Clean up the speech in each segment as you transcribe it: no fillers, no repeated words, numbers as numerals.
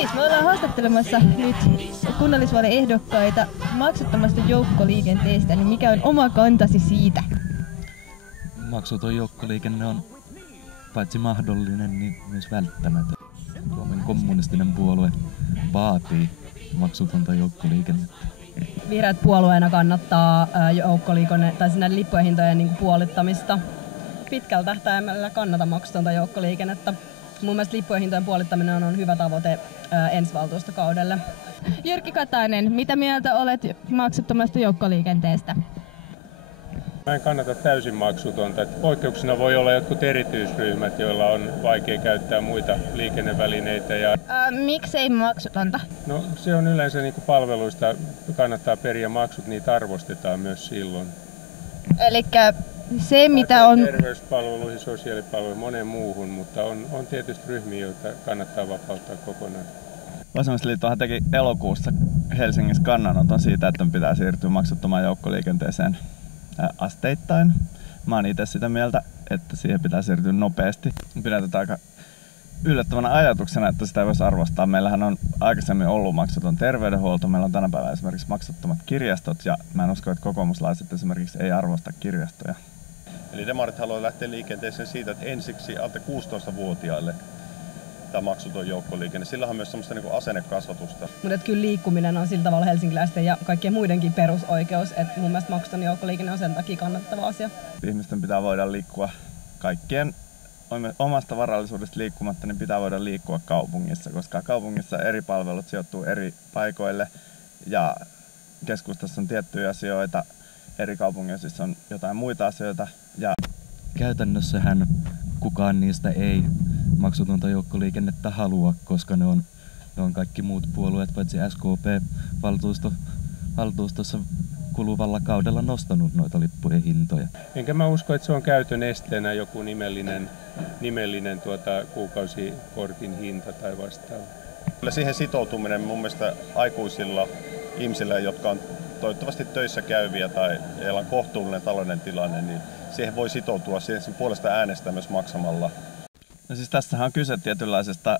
Siis me ollaan haastattelemassa nyt kunnallisvaaliehdokkaita maksuttomasta joukkoliikenteestä, niin mikä on oma kantasi siitä? Maksuton joukkoliikenne on paitsi mahdollinen, niin myös välttämätön. Suomen kommunistinen puolue vaatii maksutonta joukkoliikennettä. Vihreät puolueena kannattaa joukkoliikenne tai sinne lippujen hintojen niin puolittamista. Pitkällä tähtäimellä kannata maksutonta joukkoliikennettä. Mun mielestä lippujen hintojen puolittaminen on hyvä tavoite ensi valtuustokaudelle. Jyrki Katainen, mitä mieltä olet maksuttomasta joukkoliikenteestä? Mä en kannata täysin maksutonta. Poikkeuksena voi olla jotkut erityisryhmät, joilla on vaikea käyttää muita liikennevälineitä. Miksei maksutonta? No, se on yleensä niin kuin palveluista kannattaa periä maksut, niitä arvostetaan myös silloin. Elikkä se mitä on... Terveyspalveluihin, sosiaalipalveluihin, moneen muuhun, mutta on tietysti ryhmiä, joita kannattaa vapauttaa kokonaan. Vasemmistoliittohan teki elokuussa Helsingissä kannanoton siitä, että pitää siirtyä maksuttomaan joukkoliikenteeseen asteittain. Mä oon itse sitä mieltä, että siihen pitää siirtyä nopeasti. Pidän tätä aika yllättävänä ajatuksena, että sitä ei voisi arvostaa. Meillähän on aikaisemmin ollut maksuton terveydenhuolto, meillä on tänä päivänä esimerkiksi maksuttomat kirjastot ja mä en usko, että kokoomuslaiset esimerkiksi ei arvosta kirjastoja. Eli demarit haluaa lähteä liikenteeseen siitä, että ensiksi alle 16-vuotiaille tämä maksuton joukkoliikenne. Sillähän on myös semmoista niin kuin asennekasvatusta. Mutta kyllä liikkuminen on sillä tavalla helsinkiläisten ja kaikkien muidenkin perusoikeus, että mun mielestä maksuton joukkoliikenne on sen takia kannattava asia. Ihmisten pitää voida liikkua kaikkien omasta varallisuudesta liikkumatta, niin pitää voida liikkua kaupungissa, koska kaupungissa eri palvelut sijoittuu eri paikoille ja keskustassa on tiettyjä asioita, eri kaupungeissa on jotain muita asioita. Ja käytännössähän kukaan niistä ei maksutonta joukkoliikennettä halua, koska ne on kaikki muut puolueet, paitsi SKP valtuustossa kuluvalla kaudella nostanut noita lippujen hintoja. Enkä mä usko, että se on käytön esteenä joku nimellinen kuukausikortin hinta tai vastaava. Kyllä siihen sitoutuminen mun mielestä aikuisilla ihmisillä, jotka on toivottavasti töissä käyviä tai joilla on kohtuullinen talouden tilanne, niin siihen voi sitoutua sen puolesta äänestää myös maksamalla. No siis tässähän on kyse tietynlaisesta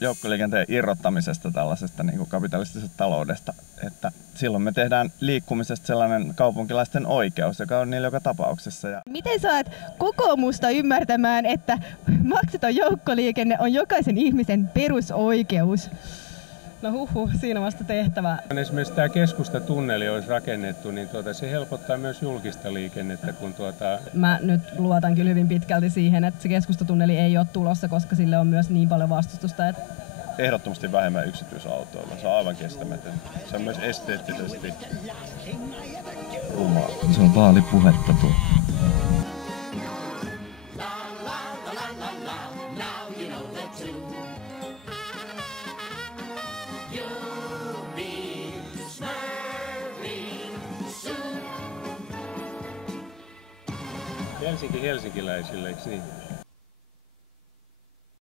joukkoliikenteen irrottamisesta tällaisesta niin kuin kapitalistisesta taloudesta. Että silloin me tehdään liikkumisesta sellainen kaupunkilaisten oikeus, joka on niillä joka tapauksessa. Miten saat kokoomusta ymmärtämään, että maksuton joukkoliikenne on jokaisen ihmisen perusoikeus? No siinä vasta tehtävää. Esimerkiksi tämä keskustatunneli olisi rakennettu, niin se helpottaa myös julkista liikennettä. Mä nyt luotan kyllä hyvin pitkälti siihen, että se keskustatunneli ei ole tulossa, koska sille on myös niin paljon vastustusta. Ehdottomasti vähemmän yksityisautoilla. Se on aivan kestämätön. Se on myös esteettisesti rumaa. Se on vaalipuhetta tuo. Helsinki helsinkiläisille, eikö niin?